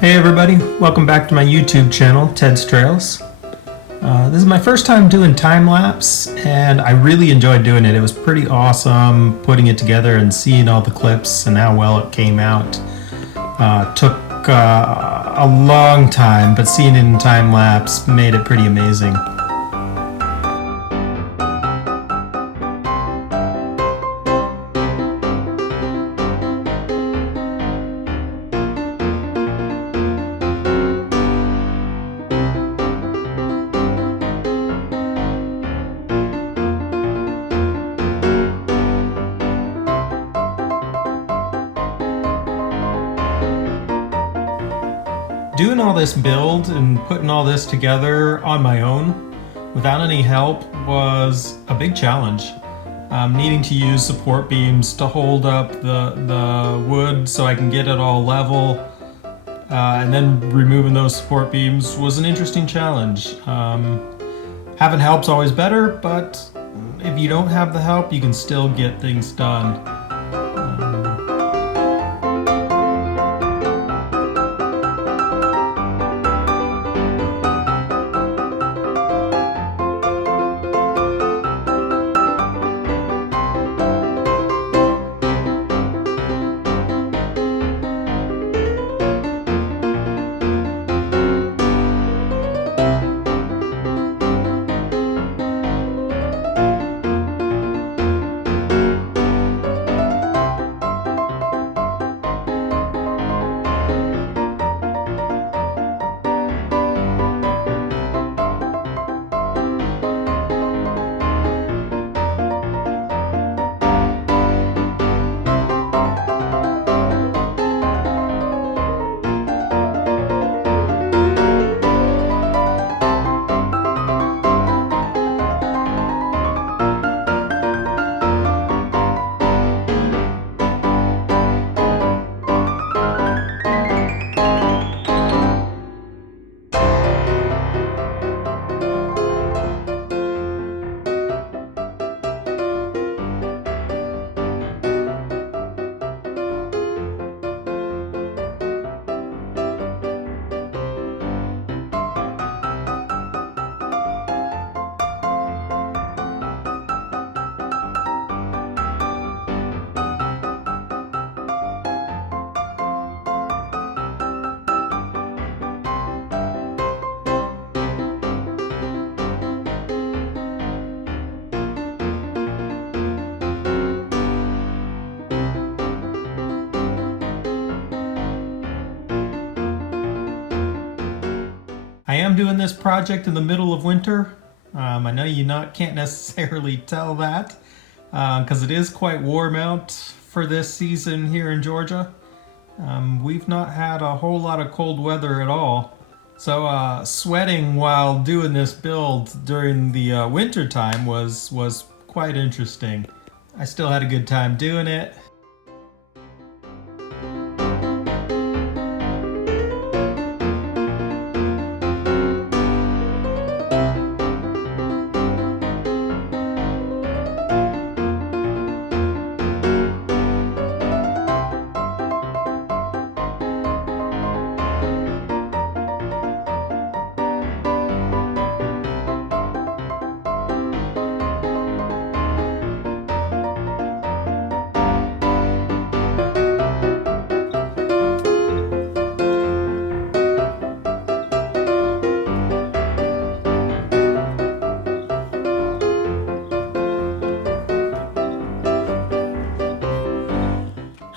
Hey everybody, welcome back to my YouTube channel, Ted's Trails. This is my first time doing time-lapse, and I really enjoyed doing it. It was pretty awesome putting it together and seeing all the clips and how well it came out. Took a long time, but seeing it in time-lapse made it pretty amazing. Doing all this build and putting all this together on my own without any help was a big challenge. Needing to use support beams to hold up the wood so I can get it all level, and then removing those support beams was an interesting challenge. Having help's always better, but if you don't have the help, you can still get things done. I am doing this project in the middle of winter. I know you can't necessarily tell that because it is quite warm out for this season here in Georgia. We've not had a whole lot of cold weather at all. So sweating while doing this build during the winter time was quite interesting. I still had a good time doing it.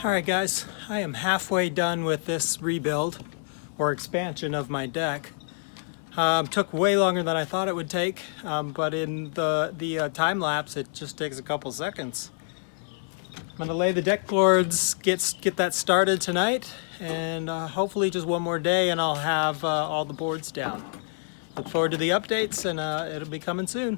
Alright guys, I am halfway done with this rebuild or expansion of my deck. Took way longer than I thought it would take, but in the time lapse it just takes a couple seconds. I'm going to lay the deck boards, get that started tonight, and hopefully just one more day and I'll have all the boards down. Look forward to the updates, and it'll be coming soon.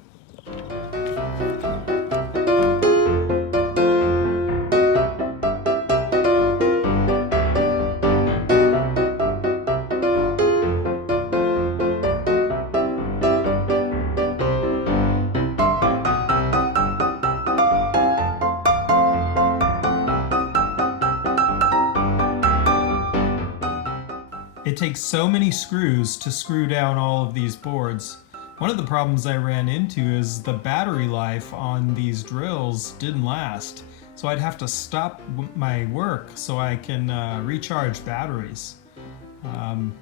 It takes so many screws to screw down all of these boards. One of the problems I ran into is the battery life on these drills didn't last. So I'd have to stop my work so I can recharge batteries.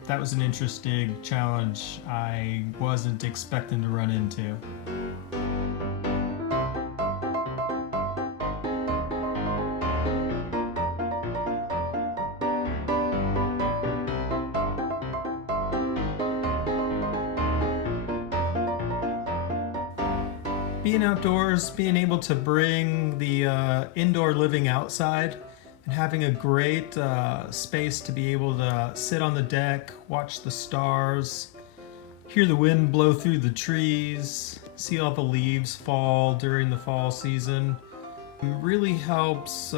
That was an interesting challenge I wasn't expecting to run into. Being outdoors, being able to bring the indoor living outside, and having a great space to be able to sit on the deck, watch the stars, hear the wind blow through the trees, see all the leaves fall during the fall season, really helps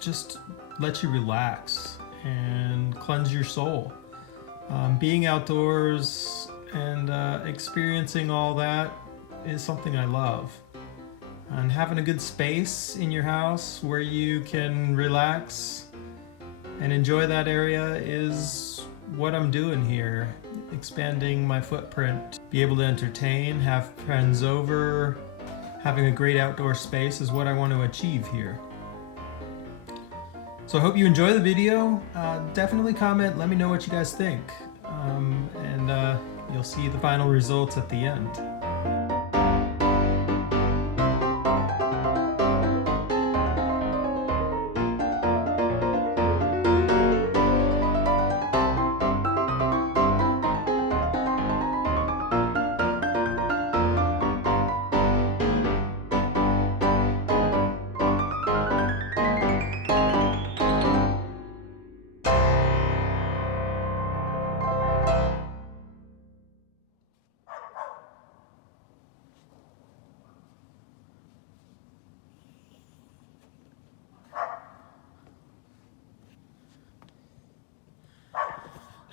just let you relax and cleanse your soul. Being outdoors and experiencing all that is something I love. And having a good space in your house where you can relax and enjoy that area is what I'm doing here. Expanding my footprint, be able to entertain, have friends over, having a great outdoor space is what I want to achieve here. So I hope you enjoy the video. Definitely comment, let me know what you guys think. And you'll see the final results at the end.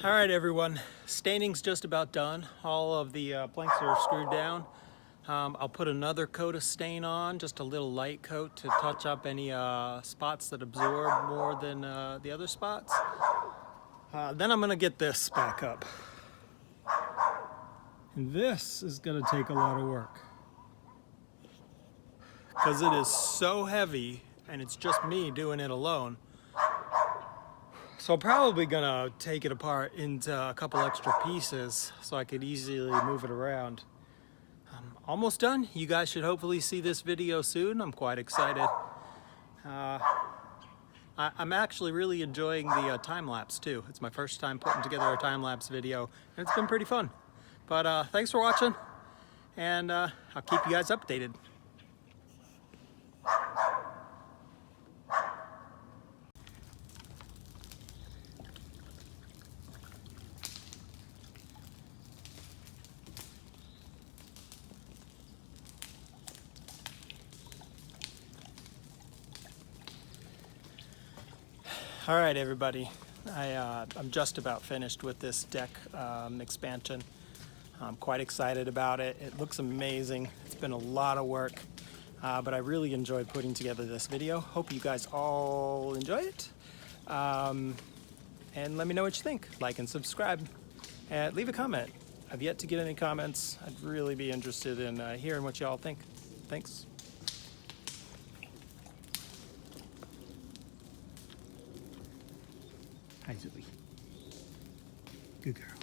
All right, everyone, staining's just about done. All of the planks are screwed down. I'll put another coat of stain on, just a little light coat to touch up any spots that absorb more than the other spots. Then I'm gonna get this back up. And this is gonna take a lot of work, because it is so heavy and it's just me doing it alone. So I'm probably gonna take it apart into a couple extra pieces so I could easily move it around. I'm almost done. You guys should hopefully see this video soon. I'm quite excited. I'm actually really enjoying the time-lapse too. It's my first time putting together a time-lapse video, and it's been pretty fun. But thanks for watching, and I'll keep you guys updated. All right, everybody. I'm just about finished with this deck expansion. I'm quite excited about it. It looks amazing. It's been a lot of work, but I really enjoyed putting together this video. Hope you guys all enjoy it. And let me know what you think. Like and subscribe. And leave a comment. I've yet to get any comments. I'd really be interested in hearing what you all think. Thanks. Hi, Zoe. Good girl.